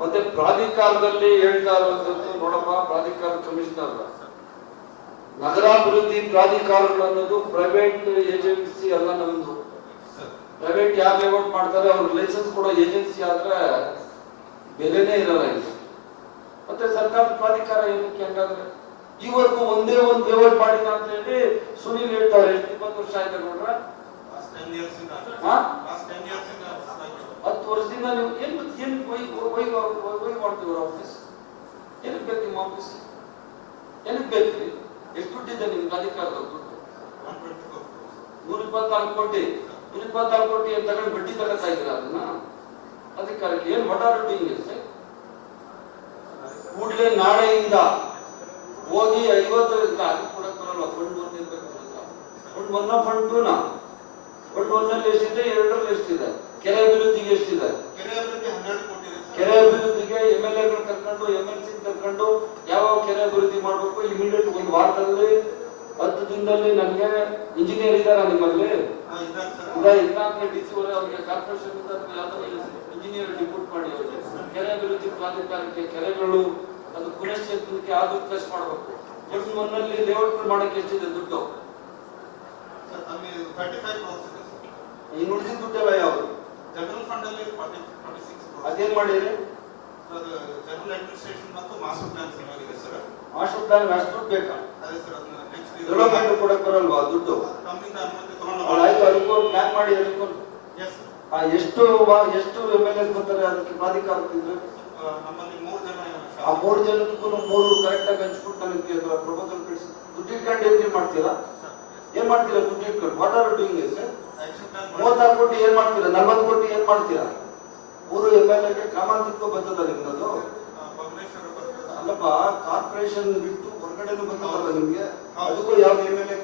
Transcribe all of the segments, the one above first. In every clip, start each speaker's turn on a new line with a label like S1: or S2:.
S1: ಮತ್ತೆ ಪ್ರಾಧಿಕಾರದಲ್ಲಿ ಹೇಳ್ತಾ ಇರುವಂತದ್ದು ನೋಡಪ್ಪ ಪ್ರಾಧಿಕಾರ ಕಮಿಷನರ್ ನಗರಾಭಿವೃದ್ಧಿ ಪ್ರಾಧಿಕಾರಗಳು ಅನ್ನೋದು ಪ್ರೈವೇಟ್ ಏಜೆನ್ಸಿ ಅಲ್ಲ ನಮ್ದು. ಪ್ರೈವೇಟ್ ಯಾರು ಲೇಔಟ್ ಮಾಡ್ತಾರೆ ಅವ್ರ ಲೈಸೆನ್ಸ್ ಕೊಡೋ ಏಜೆನ್ಸಿ ಆದ್ರೆ ಬೆಲೆನೇ ಇರಲ್ಲ ಇದು ಮತ್ತೆ ಸರ್ಕಾರದ ಪ್ರಾಧಿಕಾರ ಏನಕ್ಕೆ ಹಂಗಾದ್ರೆ? ಇವರೆಗೂ ಒಂದೇ ಒಂದು ಲೇಔಟ್ ಮಾಡಿಲ್ಲ ಅಂತ ಹೇಳಿ ಸುನಿಲ್ ಹೇಳ್ತಾರೆ ಇಪ್ಪತ್ತು ವರ್ಷ ಆಯ್ತು ನೋಡ್ರ? ಹತ್ತು ವರ್ಷದಿಂದ ನೀವು ಎಲ್ಲಿ ಎಲ್ಲಿ ವೈ ವೈ ವೈ ಮಾಡ್ತೀವಿ ಆಫೀಸ್ ಏನಕ್ಕೆ ಬೇಕು ನಿಮ್ಮ ಆಫೀಸ್ ಏನಕ್ಕೆ ಬೇಕು ಎಷ್ಟು ದುಡ್ಡಿದೆ ನಿಮ್ಗೆ ಅಧಿಕಾರದ ದುಡ್ಡು? ನೂರ ಇಪ್ಪತ್ನಾಲ್ಕು ಕೋಟಿ. ನೂರ ಇಪ್ಪತ್ನಾಲ್ಕು ಕೋಟಿ ಅಂತ ತಗೊಂಡು ಬಡ್ಡಿ ತಗೋತಾ ಇದ್ದೀರಾ ಅದನ್ನ? ಅಧಿಕಾರಕ್ಕೆ ಏನ್ ವಾಟ್ ಆರ್ ಡೂಯಿಂಗ್ ಕೂಡಲೇ ನಾಳೆಯಿಂದ ಹೋಗಿ ಐವತ್ತು ಅದಕ್ಕೆ ಕೊಡಕ್ಕೆ ಕೊಡಕ್ ಬರಲ್ಲ ಫಂಡ್ ಒನ್ ಇರಬೇಕು ಫಂಡ್ ಒನ್ನ ಫಂಡ್ ಟೂನ ಫಂಡ್ ಒನ್ನಲ್ಲಿ ಎಷ್ಟಿದೆ? ಎರಡರಲ್ಲಿ ಎಷ್ಟಿದೆ? ಕೆರೆ ಅಭಿವೃದ್ಧಿಗೆ ಎಷ್ಟಿದೆ? ಕೆರೆ ಅಭಿವೃದ್ಧಿಗೆ ಎಂ ಎಲ್ ಎಗಳು ಕರ್ಕೊಂಡು ಎಂ ಎಲ್ ಸಿ ಕರ್ಕೊಂಡು ಯಾವ ಕೆರೆ ಅಭಿವೃದ್ಧಿ ಮಾಡಬೇಕು? ಇಮಿಡಿಯೇಟ್ ಒಂದು ವಾರದಲ್ಲಿ ಹತ್ತು ದಿನದಲ್ಲಿ ನನಗೆ ಇಂಜಿನಿಯರ್ ಇದ್ದಾರಾ ನಿಮ್ಮಲ್ಲಿ ಡಿ ಸಿ ಅವ್ರಿಗೆ ಕಾರ್ಪೊರೇಷನ್ ಇಂಜಿನಿಯರ್ ರಿಪೋರ್ಟ್ ಮಾಡಿ ಅವ್ರಿಗೆ. ಕೆರೆ ಅಭಿವೃದ್ಧಿ ಪ್ರಾಧಿಕಾರಕ್ಕೆ ಕೆರೆಗಳು ಅದು ಪುನಶ್ಚೇತನಕ್ಕೆ ಆದ್ರೂ ಪ್ಲಸ್ ಮಾಡಬೇಕು. ಒನ್ನಲ್ಲಿ ಲೇಔಟ್ ಮಾಡಕ್ಕೆ ಎಷ್ಟಿದೆ ದುಡ್ಡು? ಇನ್ನು ದುಡ್ಡೆಲ್ಲ ಯಾವುದು?
S2: ಜನರಲ್ ಫಂಡ್ ಅಲ್ಲಿ ಫಾರ್ಟಿ ಫಾರ್ಟಿ ಸಿಕ್ಸ್
S1: ಅದೇನ್ ಮಾಡಿರಿ
S2: ಅದು ಜನರಲ್ ಅಡ್ಮಿನಿಸ್ಟ್ರೇಷನ್ ಮತ್ತು ಮಾಸ್ಟರ್ ಪ್ಲಾನ್ ಸಲುವಾಗಿದೆ ಸರ್
S1: ಮಾಸ್ಟರ್ ಪ್ಲಾನ್ ಅಷ್ಟು ದುಡ್ಡು ಬೇಕಾ?
S2: ಅದೇ ಸರ್ ಅದನ್ನ ನೆಕ್ಸ್ಟ್
S1: ಡೆವಲಪ್ಮೆಂಟ್ ಕೊಡಕ್ ಬರಲ್ವಾ ದುಡ್ಡು?
S2: ನಮ್ಮಿಂದ ಅನುಮತಿ
S1: ತಗೊಂಡು ಆಯ್ತು ಅದಕ್ಕೂ ಪ್ಲಾನ್ ಮಾಡಿ ಅದಕ್ಕೂ
S2: ಎಸ್
S1: ಆ ಎಷ್ಟು ಎಷ್ಟು ಎಂ ಎಲ್ ಎಸ್ ಬರ್ತಾರೆ ಅದಕ್ಕೆ ಪ್ರಾಧಿಕಾರದಿಂದ
S2: ನಮ್ಮಲ್ಲಿ ಮೂರು ಜನ
S1: ಆ ಮೂರು ಜನಕ್ಕೂ ಮೂರು ಕರೆಕ್ಟ್ ಆಗಿ ಹಂಚ್ಬಿಟ್ಟು ನನಗೆ ಪ್ರಪೋಸಲ್ ಕಳಿಸಿ. ದುಡ್ಡು ಇಟ್ಕೊಂಡು ಏನ್ ಮಾಡ್ತೀರಾ? ಏನ್ ಮಾಡ್ತೀರಾ ದುಡ್ಡು ಇಟ್ಕೊಂಡು? ವಾಟ್ ಆರ್ ಡೂಯಿಂಗ್ ಸರ್ ಮೂವತ್ತಾರು ಕೋಟಿ ಏನ್ ಮಾಡ್ತೀರಾ? ನಲ್ವತ್ತು ಕೋಟಿ ಏನ್ ಮಾಡ್ತೀರಾ? ಮೂರು ಎಂ ಎಲ್ ಎಗೆ ಕ್ರಮಾಂಕಕ್ಕೂ ಬರ್ತದ ನಿಮ್ದು ಅಲ್ಲಪ್ಪ ಕಾರ್ಪೊರೇಷನ್ ಬಿಟ್ಟು ಹೊರಗಡೆ ಬರ್ತದಲ್ಲ ನಿಮ್ಗೆ? ಅದಕ್ಕೂ ಯಾವ M L A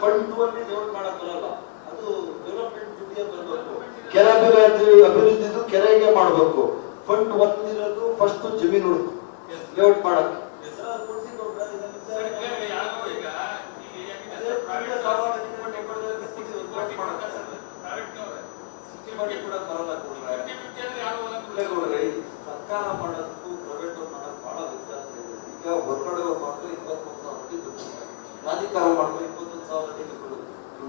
S1: fund two ಅಲ್ಲಿ ಡೆವಲಪ್ ಮಾಡಕ್ ಬರಲ್ಲ ಅದು ಡೆವಲಪ್ಮೆಂಟ್ ದುಡ್ಡಿಗೆ ಬರಬೇಕು. ಕೆರೆ ಅಭಿವೃದ್ಧಿ ಅಭಿವೃದ್ಧಿದು ಕೆರೆಗೆ ಮಾಡಬೇಕು. ಫಂಡ್ ಒತ್ತಿರೋದು ಫಸ್ಟ್ ಜಮೀನು ಹುಡುಕು. ಲೇಔಟ್ ಮಾಡಕ್ಕೆ. ಸರ್ಕಾರ ಮಾಡೋದಕ್ಕೂ ಪ್ರೈವೇಟ್ ಮಾಡೋದು ಬಹಳ ವ್ಯತ್ಯಾಸ ಇದೆ. ಈಗ ಹೊರಗಡೆ ಇಪ್ಪತ್ತೊಂದು ಸಾವಿರ ಅಡಿ ದುಡ್ಡು ಪ್ರಾಧಿಕಾರ ಮಾಡಿದ್ರೆ ಇಪ್ಪತ್ತೊಂದು ಸಾವಿರ ಅಡಿ ದುಡ್ಡು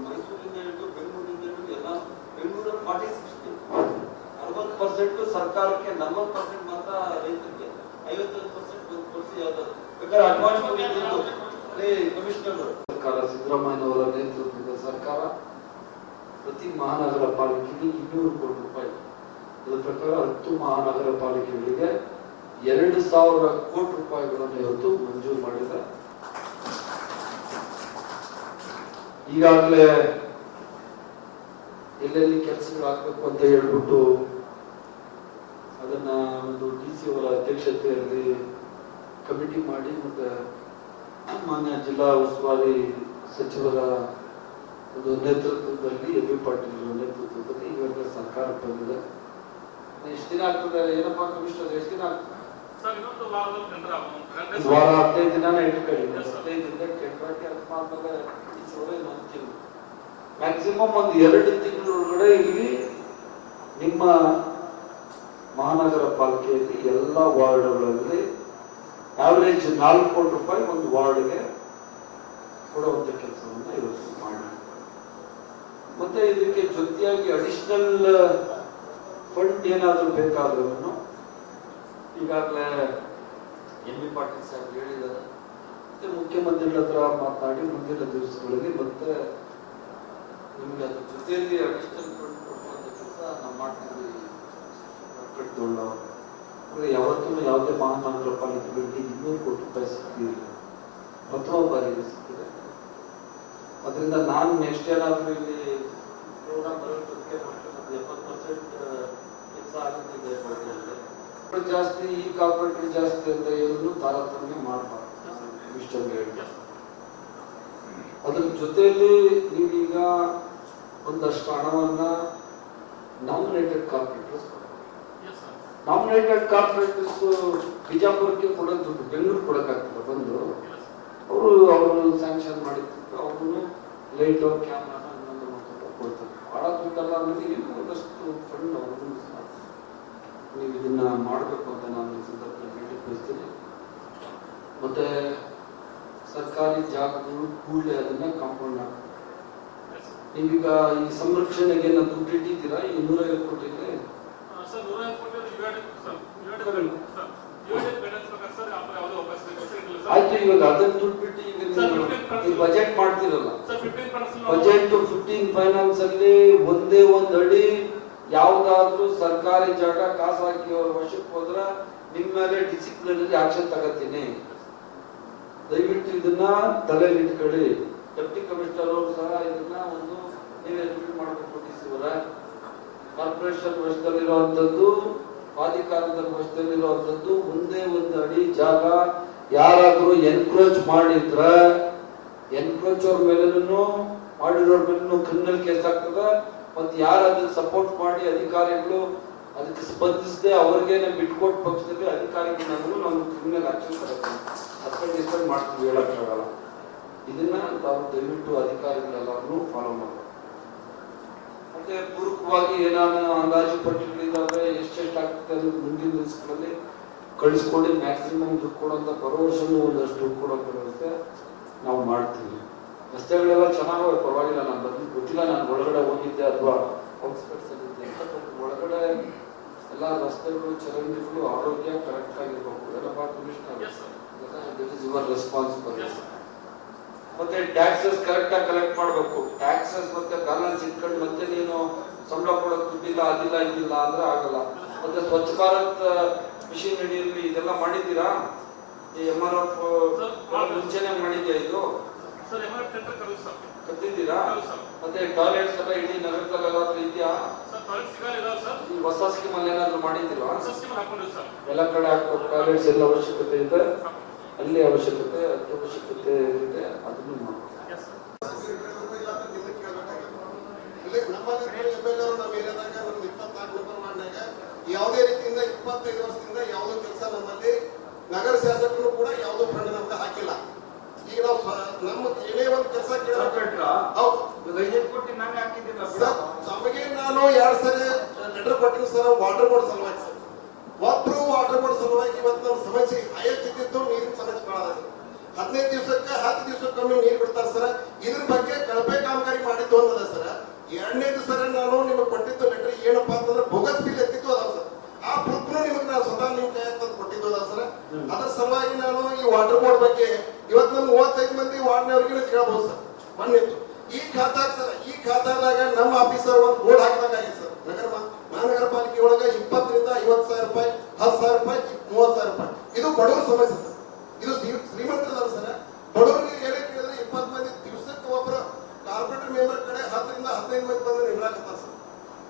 S1: ಮೈಸೂರಿಂದ ಹಿಡಿದು ಬೆಂಗಳೂರಿಂದ ಹಿಡಿದು ಎಲ್ಲ ಬೆಂಗಳೂರಲ್ಲಿ ಫಾರ್ಟಿ ಸಿಕ್ಸ್ಟಿ ಅರವತ್ತು ಪರ್ಸೆಂಟ್ ಸರ್ಕಾರಕ್ಕೆ ನಲ್ವತ್ತು ಪರ್ಸೆಂಟ್ ಮಾತ್ರ ರೈತರಿಗೆ ಐವತ್ತೈದು ಪರ್ಸೆಂಟ್ ಒಂದು ಅಡ್ವಾನ್ಸ್ ಕಮಿಷನರ್ ಸರ್ಕಾರ ಸಿದ್ದರಾಮಯ್ಯ ಅವರ. ನೇತೃತ್ವದ ಸರ್ಕಾರ ಪ್ರತಿ ಮಹಾನಗರ ಪಾಲಿಕೆಗೆ ಇನ್ನೂರು ಕೋಟಿ ರೂಪಾಯಿ. ಅದರ ಪ್ರಕಾರ ಹತ್ತು ಮಹಾನಗರ ಪಾಲಿಕೆಗಳಿಗೆ ಎರಡು ಸಾವಿರ ಕೋಟಿ ರೂಪಾಯಿಗಳನ್ನು ಇವತ್ತು ಮಂಜೂರು ಮಾಡಿದೆ. ಈಗಾಗಲೇ ಎಲ್ಲೆಲ್ಲಿ ಕೆಲಸಗಳು ಆಗ್ಬೇಕು ಅಂತ ಹೇಳ್ಬಿಟ್ಟು ಅದನ್ನ ಒಂದು ಡಿ ಸಿ ಅವರ ಅಧ್ಯಕ್ಷತೆಯಲ್ಲಿ ಕಮಿಟಿ ಮಾಡಿ ಮತ್ತೆ ಮಾನ್ಯ ಜಿಲ್ಲಾ ಉಸ್ತುವಾರಿ ಸಚಿವರ ಒಂದು ನೇತೃತ್ವದಲ್ಲಿ ಎ ಬಿ ಪಾಟೀಲ್ ನೇತೃತ್ವದಲ್ಲಿ ಇವಾಗ ಸರ್ಕಾರ ಬಂದಿದೆ. ಎಷ್ಟು ದಿನ ಆಗ್ತದೆ ಏನಪ್ಪಾ ಕಮಿಷನರ್ ಎಷ್ಟು ದಿನ ಆಗ್ತದೆ? ವಾರ ಹದಿನೈದು ದಿನ ಇಟ್ಕೊಳ್ಳಿ ಹದಿನೈದು ದಿನ ಕೆಟ್ಟ ತಿಂಗಳು. ಮ್ಯಾಕ್ಸಿಮಮ್ ಒಂದು ಎರಡು ತಿಂಗಳೊಳಗಡೆ ಇಲ್ಲಿ ನಿಮ್ಮ ಮಹಾನಗರ ಪಾಲಿಕೆಯಲ್ಲಿ ಎಲ್ಲ ವಾರ್ಡ್ಗಳಲ್ಲಿ ಆವರೇಜ್ ನಾಲ್ಕು ಕೋಟಿ ರೂಪಾಯಿ ಒಂದು ವಾರ್ಡ್ಗೆ ಕೊಡುವಂತ ಕೆಲಸವನ್ನ ಇವತ್ತು ಮಾಡಿ ಮತ್ತೆ ಇದಕ್ಕೆ ಜೊತೆಯಾಗಿ ಅಡಿಷನಲ್ ಫಂಡ್ ಏನಾದರೂ ಬೇಕಾದ್ರೂ ಈಗಾಗಲೇ ಎಂ ಬಿ ಪಾಟೀಲ್ ಸಾಹೇಬ್ ಹೇಳಿದ್ದಾರೆ. ಮತ್ತೆ ಮುಖ್ಯಮಂತ್ರಿಗಳ ಹತ್ರ ಮಾತನಾಡಿ ಮುಂದಿನ ದಿವಸಗಳಲ್ಲಿ ಮತ್ತೆ ನಿಮ್ಗೆ ಅದ್ರ ಜೊತೆಯಲ್ಲಿ ಅಡಿಷನಲ್ ಫಂಡ್ ಕೊಡುವಂತ ಕೆಲಸ ನಾವು ಮಾಡ್ತೀವಿ. ಕಟ್ಕೊಳ್ಳ ಯಾವತ್ತೂ ಯಾವುದೇ ಮಹಾನಗರ ಬಿಟ್ಟು ಇನ್ನೂರು ಕೋಟಿ ರೂಪಾಯಿ ಸಿಕ್ಕಿಲ್ಲ ಪ್ರಥಮ ಬಾರಿಗೆ ಸಿಕ್ಕಿದೆ. ಅದರಿಂದ ನಾನು ನೆಕ್ಸ್ಟ್ ಏನಾದರೂ ಇಲ್ಲಿ ಪ್ರೋಗ್ರಾಮ್ ಪರ್ಸೆಂಟ್ ಕೆಲಸ ಆಗುತ್ತಿದೆ. ಜಾಸ್ತಿ, ಈ ಕಾರ್ಪೊರೇಟ್ ಜಾಸ್ತಿ ಅಂತ ಏನು ತಾರತಮ್ಯ ಮಾಡಬಾರ್ದು. ಇಷ್ಟೊಂದು ಹೇಳಿ ಅದ್ರ ಜೊತೆಯಲ್ಲಿ ನೀವೀಗ ಒಂದಷ್ಟು ಹಣವನ್ನ ನಾಮಿನೇಟೆಡ್ ಕಾರ್ಪೊರೇಟರ್ಸ್ ನಾಮಿನೇಟೆಡ್ ಕಾರ್ಪೊರೇಟರ್ಸ್ ಬಿಜಾಪುರಕ್ಕೆ ಕೊಡೋದು ದುಡ್ಡು ಬೆಂಗಳೂರು ಕೊಡೋಕ್ಕಾಗ್ತದೆ ಬಂದು ಅವರು ಅವರು ಸ್ಯಾಂಕ್ಷನ್ ಮಾಡಿದ್ರು ಅವರು ಲೈಟು ಕ್ಯಾಮ್ರಾ ಕೊಡ್ತಾರೆ. ಭಾಳ ದುಡ್ಡಲ್ಲ ಅಂದರೆ ಇನ್ನೂ ಒಂದಷ್ಟು ಫಂಡ್ ಅವರು ನೀವು ಇದನ್ನ ಮಾಡಬೇಕು ಅಂತ ನಾನು ಈ ಸಂದರ್ಭದಲ್ಲಿ ಹೇಳಿ ಬಯಸ್ತೀನಿ ಮತ್ತೆ ಸರ್ಕಾರಿ ಜಾಗಗಳು ಕೂಡಲೇ ಅದನ್ನ ಕಾಂಪೌಂಡ್ ಮಾಡಿ ನೀವೀಗ ಈ ಸಂರಕ್ಷಣೆಗೆ ದುಡ್ಡು ಇಟ್ಟಿದ್ದೀರಾ? ಈ ನೂರೈವತ್ತು
S3: ಕೋಟಿ ಯುಎಡ್
S1: ಆಯ್ತು ಇವಾಗ ಅದನ್ನ ದುಡ್ಡು ಬಿಟ್ಟು ಈಗ ಬಜೆಟ್ ಮಾಡ್ತಿರಲ್ಲ? ಬಜೆಟ್ ಫಿಫ್ಟೀನ್ ಫೈನಾನ್ಸ್ ಅಲ್ಲಿ ಒಂದೇ ಒಂದ್ ಅಡಿ ಯಾವ್ದಾದ್ರೂ ಸರ್ಕಾರಿ ಜಾಗ ಕಾಸು ಹಾಕಿ ಅವ್ರ ವಶಕ್ಕೆ ಹೋದ್ರ ನಿಮ್ ಮೇಲೆ ಡಿಸಿಪ್ಲಿನರಿ ಆಕ್ಷನ್ ತಗತ್ತೀನಿ ದಯವಿಟ್ಟು ಇದನ್ನ ತಲೆಯಲ್ಲಿ ಇಟ್ಕೊಳ್ಳಿ. ಡೆಪ್ಟಿ ಕಮಿಷನರ್ ಅವರು ಸಹ ಇದನ್ನ ಒಂದು ನೀವೇ ಮಾಡಬೇಕು ಡಿ ಸಿ ಅವರ. ಕಾರ್ಪೊರೇಷನ್ ವಶದಲ್ಲಿರುವಂತದ್ದು ಪ್ರಾಧಿಕಾರದ ವಶದಲ್ಲಿರುವಂತದ್ದು ಒಂದೇ ಒಂದು ಅಡಿ ಜಾಗ ಯಾರಾದರೂ ಎನ್ಕ್ರೋಚ್ ಮಾಡಿದ್ರ, ಎನ್ಕ್ರೋಚ್ ಅವ್ರ ಮೇಲೂ ಮಾಡಿರೋರ್ ಮೇಲೂ ಕ್ರಿಮಿನಲ್ ಕೇಸ್ ಆಗ್ತದ. ಮತ್ತೆ ಯಾರು ಅದನ್ನ ಸಪೋರ್ಟ್ ಮಾಡಿ ಅಧಿಕಾರಿಗಳು ಅದಕ್ಕೆ ಸ್ಪಂದಿಸದೆ ಅವ್ರಿಗೇನೆ ಬಿಟ್ಕೊಟ್ ಪಕ್ಷದಲ್ಲಿ ಅಧಿಕಾರಿಗಳು ನಾವು ಕ್ರಿಮಿನಲ್ ಆಕ್ಷನ್ ಸಸ್ಪೆಂಡ್ ಡಿಸ್ಪೆಂಡ್ ಮಾಡ್ತೀವಿ ಹೇಳಕ್ಕಾಗಲ್ಲ. ಇದನ್ನ ನಾವು ದಯವಿಟ್ಟು ಅಧಿಕಾರಿಗಳೆಲ್ಲರೂ ಫಾಲೋ ಮಾಡಬೇಕು ಮತ್ತೆ ಪೂರಕವಾಗಿ ಏನಾದ್ರು ಅಂದಾಜು ಪಟ್ಟಿಗಳಿದ್ದಾವೆ ಎಷ್ಟೆಷ್ಟು ಆಗ್ತದೆ ಅನ್ನೋದು ಮುಂದಿನ ದಿವಸಗಳಲ್ಲಿ ಕಳಿಸ್ಕೊಂಡು ಮ್ಯಾಕ್ಸಿಮಮ್ ದುಡ್ಡು ಕೊಡೋಂಥ ಬರೋ ವರ್ಷನೂ ಒಂದಷ್ಟು ದುಡ್ಡು ಕೊಡೋ ವ್ಯವಸ್ಥೆ ನಾವು ಮಾಡ್ತೀವಿ. ರಸ್ತೆಗಳೆಲ್ಲ ಚೆನ್ನಾಗವೆ ಪರವಾಗಿಲ್ಲ ನಾನು ಬಂದು ಗೊತ್ತಿಲ್ಲ ನಾನು ಒಳಗಡೆ ಹೋಗಿದ್ದೆ ಅಥವಾ ಔಟ್ಸ್ಕಟ್ಸ್ ಇದ್ದೆ ಬಟ್ ಒಳಗಡೆ ಎಲ್ಲ ರಸ್ತೆಗಳು ಚರಂಡಿಗಳು ಆರೋಗ್ಯ ಕರೆಕ್ಟ್ ಆಗಿರ್ಬೇಕು. ಎಲ್ಲ commissioner this is your responsible ಮತ್ತೆ ಟ್ಯಾಕ್ಸಸ್ ಕರೆಕ್ಟ್ ಆಗಿ ಕಲೆಕ್ಟ್ ಮಾಡಬೇಕು. ಟ್ಯಾಕ್ಸಸ್ ಮತ್ತೆ ಬ್ಯಾಲೆನ್ಸ್ ಇಟ್ಕೊಂಡು ಮತ್ತೆ ನೀನು ಸಂಬಳ ಕೊಡೋಕೆ ದುಡ್ಡಿಲ್ಲ ಅದಿಲ್ಲ ಇದಿಲ್ಲ ಅಂದ್ರೆ ಆಗಲ್ಲ. ಮತ್ತೆ ಸ್ವಚ್ಛ ಭಾರತ್ ಮಿಷಿನ್ ಅಡಿಯಲ್ಲಿ ಇದೆಲ್ಲ ಮಾಡಿದ್ದೀರಾ? ಈ ಎಂ ಆರ್ ಎಫ್ ಮುಂಚೆನೆ ಮಾಡಿದ್ಯಾ ಇದು?
S3: ಸರ್
S1: ಮತ್ತೆ ಟಾಯ್ಲೆಟ್ಸ್ ಎಲ್ಲ ಇಡೀ ನಗರದಲ್ಲೆಲ್ಲಾದ್ರೂ ಇದೆಯಾ? ಈ ಹೊಸ ಸ್ಕೀಮ್ ಅಲ್ಲಿ ಏನಾದ್ರು ಮಾಡಿದ್ದೀರಾ? ಎಲ್ಲ ಕಡೆ ಹಾಕೋ ಟಾಯ್ಲೆಟ್ಸ್ ಎಲ್ಲ ಅವಶ್ಯಕತೆ ಇದೆ? ಅಲ್ಲಿ ಅವಶ್ಯಕತೆ ಅತ್ಯವಶ್ಯಕತೆ ಇದೆ ಅದನ್ನು ಮಾಡ್ಬೇಕು
S3: ಎಸ್ ಸರ್
S4: ಇಲ್ಲಿ ನಮ್ಮಲ್ಲಿ MLA ಅವರು ನಮ್ಮ ಏರಿಯಾದಾಗ ನಮ್ದು ಇಪ್ಪತ್ನಾಲ್ಕು ನಂಬರ್ ಮಾಡಿದಾಗ ಯಾವುದೇ ರೀತಿಯಿಂದ ಇಪ್ಪತ್ತೈದು ವರ್ಷದಿಂದ ಯಾವುದೋ ಕೆಲಸ ನಮ್ಮಲ್ಲಿ ನಗರ ಶಾಸಕರು ಕೂಡ ಯಾವುದೋ ಫಂಡ್ ನಮ್ಗೆ ಹಾಕಿಲ್ಲ ಈಗ ನಾವು ಸ್ವ- ನಮ್ಮ ಏನೇ ಒಂದು ಕೆಲಸ ಕೇಳಿದ್ರೆ ಹೌದು ಸರ್ ತಮಗೆ ನಾನು ಎರಡು ಸರಿ ಲೆಟರ್ ಕೊಟ್ಟಿದ್ದು ಸರ್ ವಾಟರ್ ಬೋರ್ಡ್ ಸಲುವಾಗಿ ಸರ್ ಒಬ್ರು ವಾಟರ್ ಬೋರ್ಡ್ ಸಲುವಾಗಿ ಇವತ್ತು ನಮ್ಮ ಸಮಸ್ಯೆ ಹೈಯೆಚ್ಚಿದ್ದು ನೀರಿನ ಸಮಸ್ಯೆ ಬಹಳ ಇದೆ ಹದಿನೈದು ಕಮ್ಮಿ ನೀರು ಬಿಡ್ತಾರೆ ಸರ್? ಇದ್ರ ಬಗ್ಗೆ ಕಳಪೆ ಕಾಮಗಾರಿ ಮಾಡಿದ್ದು ಅಂತಲ್ಲ ಸರ್. ಎರಡನೇದು ಸರ್, ನಾನು ನಿಮಗೆ ಕೊಟ್ಟಿದ್ದು ಲೆಟರ್ ಏನಪ್ಪಾ ಅಂತಂದ್ರೆ ಬೋಗಸ್ ಬಿಲ್ ಎತ್ತಿತ್ತು ಅದಾವ ಸರ್. ಆ ಪ್ರೂಫ್ನು ನಿಮಗೆ ನಾನು ಸ್ವತಃ ನಿಮ್ಮ ಕೈ ತಂದು ಕೊಟ್ಟಿದ್ದು ಅದಾವ ಸರ್. ಅದ್ರ ಸಲುವಾಗಿ ನಾನು ಈ ವಾಟರ್ ಬೋರ್ಡ್ ಬಗ್ಗೆ ಇವತ್ತು ನಮ್ಮ ಮೂವತ್ತೈದು ಮಂದಿ ವಾರ್ಡ್ನವ್ರಿಗೆ ಕೇಳಬಹುದು ಸರ್. ಬಂದಿತ್ತು ಈ ಖಾತಾಗ ಸರ್, ಈ ಖಾತಾದಾಗ ನಮ್ಮ ಆಫೀಸರ್ ಒಂದು ಬೋರ್ಡ್ ಹಾಕಿದಾಗಿದೆ ಸರ್. ನಗರ ಮಹಾನಗರ ಪಾಲಿಕೆ ಒಳಗ ಇಪ್ಪತ್ತರಿಂದ ಐವತ್ತು ಸಾವಿರ ರೂಪಾಯಿ, ಹತ್ತು ಸಾವಿರ ರೂಪಾಯಿ ಮೂವತ್ತು ಸಾವಿರ ರೂಪಾಯಿ. ಇದು ಬಡವರ ಸಮಸ್ಯೆ ಸರ್. ಇದು ಶ್ರೀ- ಶ್ರೀಮಂತರದಲ್ಲ ಸರ್ ಬಡವರಿಗೆ ಏನೇ ಕೇಳಿದ್ರೆ ಇಪ್ಪತ್ತು ಮಂದಿ ದಿವಸಕ್ಕೆ ಒಬ್ಬರು ಕಾರ್ಪೊರೇಟರ್ ಮೆಂಬರ್ ಕಡೆ ಹತ್ತರಿಂದ ಹದಿನೈದು ಮಂದಿ ಬಂದು ನಿಂದ್ರಾಕತ್ತಾರ ಸರ್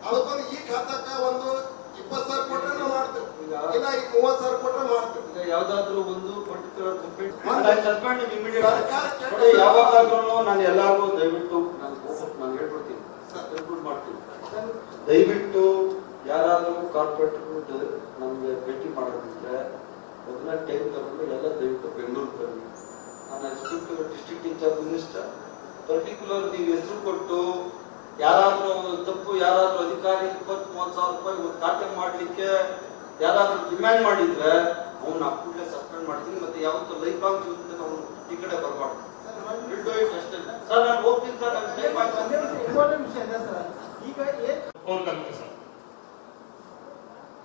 S4: ಅದಕ್ಕೊಂದು ಈ ಖಾತಾಕ್ಕ ಒಂದು ಇಪ್ಪತ್ತು ಸಾವಿರ ಕೊಟ್ರೆ ನಾವು ಮಾಡ್ತೇವೆ ಇಲ್ಲ ಈಗ ಮೂವತ್ತು ಸಾವಿರ ಕೊಟ್ರೆ ಮಾಡ್ತೇವೆ
S1: ಈಗ ಯಾವ್ದಾದ್ರು ಒಂದು ಪರ್ಟಿಕ್ಯುಲರ್ ಯಾವಾಗಾದ್ರೂ ನಾನು ಎಲ್ಲಾರ್ಗೂ ದಯವಿಟ್ಟು ನಾನು ನಾನು ಹೇಳ್ಬಿಡ್ತೀನಿ ಮಾಡ್ತೀನಿ. ದಯವಿಟ್ಟು ಯಾರಾದರೂ ಕಾರ್ಪೊರೇಟರ್ ನಮಗೆ ಭೇಟಿ ಮಾಡೋದಿದ್ರೆ ಅದನ್ನ ಟೈಮ್ ತಗೊಂಡು ಎಲ್ಲ ದಯವಿಟ್ಟು ಬೆಂಗಳೂರು ಬನ್ನಿ. ನಾನು expect district in charge minister particular ನೀವು ಹೆಸರು ಕೊಟ್ಟು ಯಾರಾದರೂ ತಪ್ಪು ಯಾರಾದರೂ ಅಧಿಕಾರಿ ಇಪ್ಪತ್ತು ಮೂವತ್ತು ಸಾವಿರ ರೂಪಾಯಿ ಒಂದು ಖಾತೆ ಮಾಡಲಿಕ್ಕೆ ಯಾರಾದರೂ ಡಿಮ್ಯಾಂಡ್ ಮಾಡಿದ್ರೆ ಅವನ್ನ ಕೂಡಲೇ ಸಸ್ಪೆಂಡ್ ಮಾಡ್ತೀನಿ ಮತ್ತೆ ಯಾವತ್ತೂ ಲೈಫ್ ಲಾಂಗ್ ಜೀವನದಿಂದ ನಾವು ಈ ಕಡೆ ಬರಬಾರ್ದು. ಅಷ್ಟೇ. ಸರ್ ನಾನು ಹೋಗ್ತೀನಿ ಸರ್ ನನ್ನ ಟೈಮ್ ಇಂಪಾರ್ಟೆಂಟ್
S3: ವಿಷಯ ಕರೆಕ್ಟ್ ಸರ್.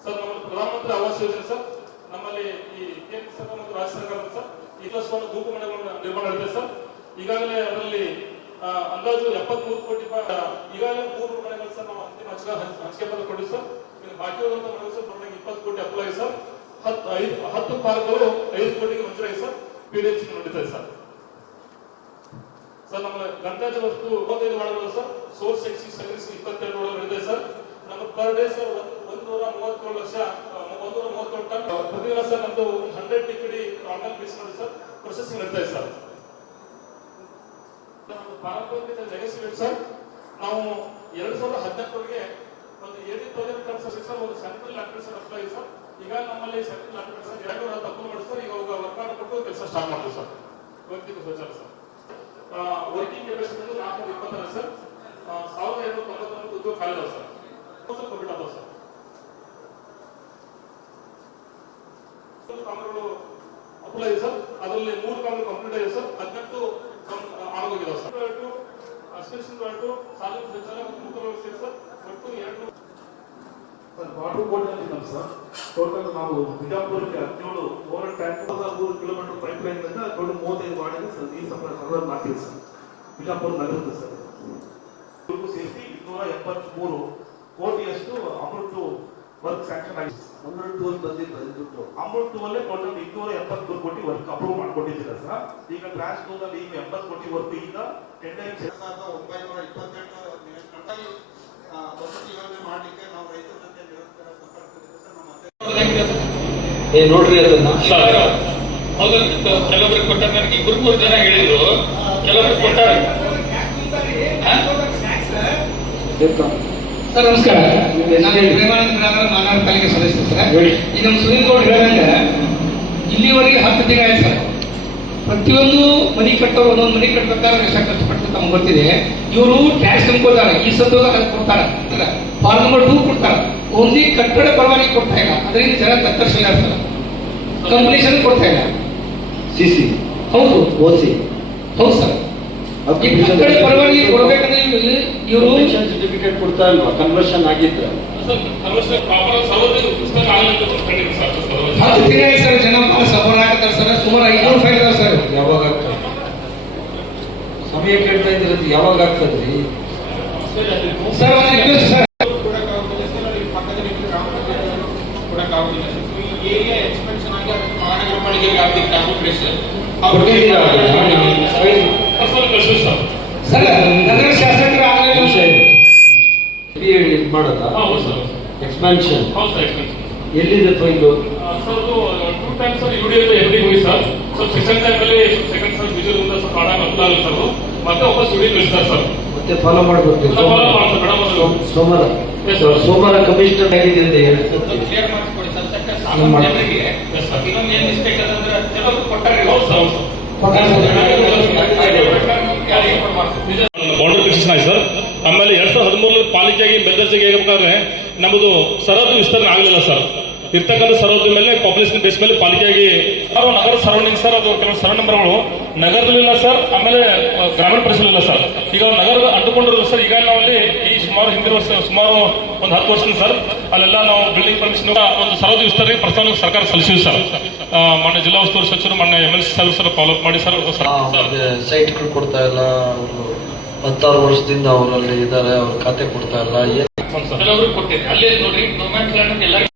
S3: ಸರ್. ನಮ್ಮ ಪ್ರಧಾನಮಂತ್ರಿ ಆವಾಸ್ ಯೋಜನೆ ಸರ್. ನಮ್ಮಲ್ಲಿ ಈ ಕೇಂದ್ರ ಸರ್ಕಾರ ಮತ್ತು ರಾಜ್ಯ ಸರ್ಕಾರ ಸರ್. ಇಲ್ಲಷ್ಟು ಗುಂಪು ಮನೆಗಳನ್ನು ನಿರ್ಮಾಣ ಇದೆ ಸರ್. ಈಗಾಗಲೇ ಅದರಲ್ಲಿ ಅಂದಾಜು ಎಪ್ಪತ್ಮೂರು ಕೋಟಿ ಈಗಾಗಲೇ ಮೂರು ಮನೆಗಳು ಸರ್ ನಾವು ಅಂತಿಮ ಹಂಚಿಕೆ ಪತ್ರ ಕೊಟ್ಟಿವಿ ಸರ್. ಬಾಕಿ ಉಳಿದಂತ ಮನೆಗಳು ಸರ್ ಇಪ್ಪತ್ತು ಕೋಟಿ ಅಪ್ಲೈ ಸರ್. ಹತ್ತು ಐದು, ಹತ್ತು ಪಾರ್ಕ್ಗಳು ಐದು ಕೋಟಿಗೆ ಮಂಜೂರಾಗಿ ಸರ್ ಪಿ ಡಿ ಎಚ್ ನಡೀತಾ ಸರ್. ಸರ್, ನಮ್ಮ ಗಂಟಾಜ ವಸ್ತು ಇಪ್ಪತ್ತೈದು ಮಾಡಬಹುದು ಸರ್, ಸೋರ್ಸ್ ಎಕ್ಸಿ ಸರ್ವಿಸ್ ಇಪ್ಪತ್ತೆರಡು ಒಳಗೆ ಇದೆ ಸರ್. ನಮ್ಮ ಪರ್ ಡೇ ಸರ್, ಒಂದು ಮೂವತ್ತೇಳು ಲಕ್ಷ ಒಂದು ಮೂವತ್ತೇಳು ಟನ್. ಪ್ರತಿ ಸರ್, ನಮ್ದು ಹಂಡ್ರೆಡ್ ಟಿಕೆಡಿ ಆನ್ಲೈನ್ ಪೀಸ್ ನೋಡಿ ಸರ್ ಪ್ರೊಸೆಸಿಂಗ್ ನಡೀತಾ ಇದೆ ಸರ್. ಪಾರಂಪರಿಕ ಲೆಗಸಿ ಸರ್. ನಾವು ಎರಡು ಸಾವಿರದ ಹದಿನೆಂಟರವರೆಗೆ ಒಂದು ಏಯ್ಟಿ ತೌಸಂಡ್ ಟನ್ಸ್ ಸರ್ ಒಂದು ಸೆಂಟ್ರಲ್ ಲ್ಯಾಬ್ರೇಟರಿ ಅಪ್ಲೈ ಸರ್ ಈಗ ನಮ್ಮಲ್ಲಿ ಸೆಂಟ್ರಲ್ ಲ್ಯಾಬ್ರೇಟರಿ ಸರ್ ಎರಡು ನೂರ ತಪ್ಪು ಮಾಡಿ ಸರ್ ಈಗ ವರ್ಕ್ ಆರ್ಡರ್ ಕೊಟ್ಟು ಕೆಲಸ ಸ್ಟಾರ್ಟ್ ಮಾಡ್ತೀವಿ ಸರ್ ವೈಯಕ್ತಿಕ ಶೌಚಾಲಯ ಸರ್ ವರ್ಕಿಂಗ್ ಕೆಪಾಸಿಟಿ ನಾಲ್ಕುನೂರ ಇಪ್ಪತ್ತರ ಸರ್ ಆ, ಸಾವಿರದ ಐನೂರ ತೊಂಬತ್ತೊಂಬತ್ತು ಉದ್ಯೋಗ ಖಾಲಿ ಅದಾವ ಸರ್ ಹೊಸ ಕಂಪ್ಲೀಟ್ ಅದಾವ ಸರ್ ಕಾಮಗಳು ಅಪ್ಲೈ ಇದೆ ಸರ್ ಅದರಲ್ಲಿ ಮೂರು ಕಾಮಗಳು ಕಂಪ್ಲೀಟ್ ಆಗಿದೆ ಸರ್ ಹದಿನೆಂಟು ಆಗೋಗಿದಾವೆ ಸರ್ ಟು ಅಸಿಸ್ಟೆಂಟ್ ಟು ಸಾರ್ವಜನಿಕ ಸಂಚಾರ ಮತ್ತು ಮುಖ್ಯ ವ್ಯವಸ್ಥೆ ಸರ್ ಒಟ್ಟು ಎರಡು
S5: ವಾಟರ್ ನಮ್ಮ ಸರ್. ಟೋಟಲ್ ನಾವು ಬಿಜಾಪುರಕ್ಕೆ ಹದಿನೇಳು ಓವರ್ ಟ್ಯಾಂಕ್ ಮೂರು ಕಿಲೋಮೀಟರ್ ಪೈಪ್ ಲೈನ್ ಅಂತ ಟೋಟಲ್ ಮೂವತ್ತೈದು ವಾರ್ಡಿಗೆ ಸರ್ ನೀರು ಸಪ್ಲೈ ಸರ್ವರ್ ಮಾಡ್ತೀವಿ ಸರ್. ಬಿಜಾಪುರ ನಗರದ ಸರ್. ಇವ್ರಿಗೂ ಸೇರಿಸಿ ಇನ್ನೂರ ಎಪ್ಪತ್ಮೂರು ಕೋಟಿಯಷ್ಟು ಅಮೌಂಟ್ ವರ್ಕ್ ಸ್ಯಾಂಕ್ಷನ್ ಆಗಿದೆ
S6: ಹಂಡ್ರೆಡ್ ಟೂ ಅಲ್ಲಿ ಬಂದಿ ಬಂದ್ಬಿಟ್ಟು
S5: ಅಮೌಂಟ್ ಟೂ ಅಲ್ಲೇ ಟೋಟಲ್ ಇನ್ನೂರ ಎಪ್ಪತ್ಮೂರು ಕೋಟಿ ವರ್ಕ್ ಅಪ್ರೂವ್ ಮಾಡ್ಕೊಟ್ಟಿದ್ದೀರಾ ಸರ್? ಈಗ ಟ್ರಾನ್ಸ್ ಟೂನಲ್ಲಿ ಈಗ ಎಂಬತ್ತು ಕೋಟಿ ವರ್ಕ್ ಈಗ
S2: ಎರಡ್ ಸಾವಿರದ ಒಂಬೈನೂರ ಇಪ್ಪತ್ತೆಂಟು ವಸತಿ ಯೋಜನೆ ಮಾಡಲಿಕ್ಕೆ ನಾವು ರೈತರ ಜೊತೆ ನಿರಂತರ ಸಂಪರ್ಕದಲ್ಲಿದ್ದೇವೆ ಸರ್ ನಮ್ಮ ಮತ್ತೆ
S6: ಏ ನೋಡ್ರಿ ಅದನ್ನ.
S7: ಹೌದು ಕೆಲವರಿಗೆ ಕೊಟ್ಟ ನನಗೆ ಇಬ್ಬರು ಮೂರು ಜನ ಹೇಳಿದ್ರು. ಕೆಲವರಿಗೆ ಕೊಟ್ಟಾರೆ ಸರ್ ನಮಸ್ಕಾರ. ನಾನು ಪ್ರೇಮಾನಂದ ಮಾನವ ಪಾಲಿಕೆ ಸದಸ್ಯ ಸರ್. ಈಗ ನಮ್ಮ ಸುನೀಲ್ ಗೌಡ್ ಹೇಳಿದಂಗೆ ಇಲ್ಲಿವರೆಗೆ ಹತ್ತು ಆಯ್ತು ಸರ್. ಪ್ರತಿಯೊಂದು ಮನೆ ಕಟ್ಟೋರು ಒಂದೊಂದು ಮನೆ ಕಟ್ಟಬೇಕಾದ್ರೆ ಎಷ್ಟು ಕಷ್ಟಪಟ್ಟು ತಮ್ಗೆ ಗೊತ್ತಿದೆ. ಇವರು ಟ್ಯಾಕ್ಸ್ ತುಂಬ್ಕೋತಾರೆ ಈ ಸಂದರ್ಭದಾಗ ಕೊಡ್ತಾರೆ. ಫಾರ್ಮ್ ನಂಬರ್ ಟೂ ಕೊಡ್ತಾರೆ. ಓನ್ಲಿ ಕಟ್ಟಡ ಪರವಾನಗಿ ಕೊಡ್ತಾ ಇಲ್ಲ ಅದರಿಂದ ಜನ ತತ್ತರಿಸಿಲ್ಲ ಸರ್ ಕಂಪ್ಲೀಷನ್ ಕೊಡ್ತಾ ಇಲ್ಲ
S6: ಸಿ ಸಿ
S7: ಹೌದು
S6: ಓ ಸಿ
S7: ಹೌದು ಸರ್ ಈ ಕಟ್ಟಡ ಪರವಾನಗಿ ಕೊಡ್ಬೇಕಂದ್ರೆ ಇವರು
S6: ಸರ್ಟಿಫಿಕೇಟ್ ಕೊಡ್ತಾ ಇಲ್ವಾ ಕನ್ವರ್ಷನ್ ಆಗಿದ್ರೆ
S3: ಸರ್ ಕನ್ವರ್ಷನ್ ಪ್ರಾಪರ್ ಸರ್ವೋದಯ ಪುಸ್ತಕ ಆಗಲಿಕ್ಕೆ ಕಂಡಿದೆ ಸರ್ ಸರ್ವೋದಯ.
S7: ಹತ್ತು ತಿಂಗಳ ಸರ್ ಜನ ಭಾಳ ಸಫರ್ ಆಗತ್ತಾರೆ ಸರ್ ಸುಮಾರು ಐನೂರು ಫೈಲ್ ಅದಾವ ಸರ್
S6: ಯಾವಾಗ ಆಗ್ತದೆ ಸಮಯ ಕೇಳ್ತಾ ಇದ್ರದ್ದು ಯಾವಾಗ ಆಗ್ತದ್ರಿ
S7: ಸರ್ ಒಂದು ರಿಕ್ವೆಸ್ಟ್ ಸರ್
S6: ಕೊಟ್ಟಿದ್ದೀರಾ ಫೈಲ್
S3: ಪರ್ಸನಲ್ ಕಳಿಸಿ ಸರ್
S7: ಸರ್ ನಗರ ಶಾಸಕರು
S6: ನಿಮಿಷ
S7: ಆಗಲೇ
S6: ಇದೆ. ಇದು ಮಾಡೋದಾ
S3: ಹೌದು ಸರ್
S6: ಎಕ್ಸ್ಪಾನ್ಷನ್
S3: ಸರ್
S6: ಎಲ್ಲಿದೆ file
S3: sir two times sir U D F ಹೋಗಿ ಸರ್ ಸ್ವಲ್ಪ ಸೆಕೆಂಡ್ ಟೈಮಲ್ಲಿ ಸೆಕೆಂಡ್ ಸರ್ ಆಡಾಗ ಅರ್ಥ ಆಗಲ್ಲ ಸರ್. ಮತ್ತೆ ವಾಪಸ್ ಯು ಡಿ ಕಳಿಸ್ತಾರೆ ಸರ್
S6: ಮತ್ತೆ ಫಾಲೋ ಮಾಡಬೇಕು ಸೋಮವಾರ. ಸೋಮವಾರ ಕಮಿಷನರ್ ಆಗಿದೆ ಅಂತ ಹೇಳ್ತಾರೆ
S7: ಜನರಿಗೆ.
S3: Yes, sir.
S7: ಇನ್ನೊಂದು ಏನು ಮಿಸ್ಟೇಕ್ ಅದಂದ್ರೆ ಕೆಲವರು ಕೊಟ್ಟಾರೆ
S3: ಹೌದು ಸರ್ ಹೌದು ಬಾರ್ಡರ್ ಸರ್ ಆಮೇಲೆ ಎರಡ್ ಸಾವಿರದ ಹದಿಮೂರರಲ್ಲಿ ಪಾಲಿಕೆಯಾಗಿ ಬೆದರ್ಸಿಗೆ ಹೇಳ್ಬೇಕಾದ್ರೆ ನಮ್ಮದು ಸರಹದ್ದು ವಿಸ್ತರಣೆ ಆಗಲಿಲ್ಲ ಸರ್ ಇರ್ತಕ್ಕಂಥ ಸರಹದ್ದು ಮೇಲೆ ಪಾಪ್ಯುಲೇಷನ್ ಬೇಸ್ ಮೇಲೆ ಪಾಲಿಕೆಯಾಗಿ ಯಾರು ನಗರ ಸರೌಂಡಿಂಗ್ ಸರ್ ಅದು ಕೆಲವು ಸರೌಂಡ್ ನಂಬರ್ಗಳು ನಗರದಲ್ಲಿಲ್ಲ ಸರ್ ಆಮೇಲೆ ಗ್ರಾಮೀಣ ಪ್ರದೇಶದಲ್ಲಿಲ್ಲ ಸರ್ ಈಗ ನಗರದ ಅಂಟುಕೊಂಡಿರೋದು ಸರ್ ಈಗ ನಾವಲ್ಲಿ ಸುಮಾರು ಹಿಂದಿನ ವರ್ಷ ಸುಮಾರು ಒಂದು ಹತ್ತು ವರ್ಷದ ಸರ್ ಅಲ್ಲೆಲ್ಲ ನಾವು ಬಿಲ್ಡಿಂಗ್ ಪರ್ಮಿಷನ್ ಒಂದು ಸರದಿ ವಿಸ್ತರಣೆ ಪ್ರಸ್ತಾವನೆ ಸರ್ಕಾರ ಸಲ್ಲಿಸಿವಿ ಸರ್. ಮೊನ್ನೆ ಮಾನ್ಯ ಜಿಲ್ಲಾ ಉಸ್ತುವಾರಿ ಸಚಿವರು ಮಾನ್ಯ M L C sir follow up ಮಾಡಿ ಸರ್ ಸರ್.
S6: ಸೈಟ್ಗಳು ಕೊಡ್ತಾ ಇಲ್ಲ ಅವರು ಹತ್ತಾರು ವರ್ಷದಿಂದ ಅವರಲ್ಲಿ ಇದ್ದಾರೆ ಅವ್ರ ಖಾತೆ ಕೊಡ್ತಾ ಇಲ್ಲ ಏನು
S7: ಕೆಲವರು ಕೊಟ್ಟಿದೆ ಅಲ್ಲೇ ನೋಡ್ರಿ ಎಲ್ಲ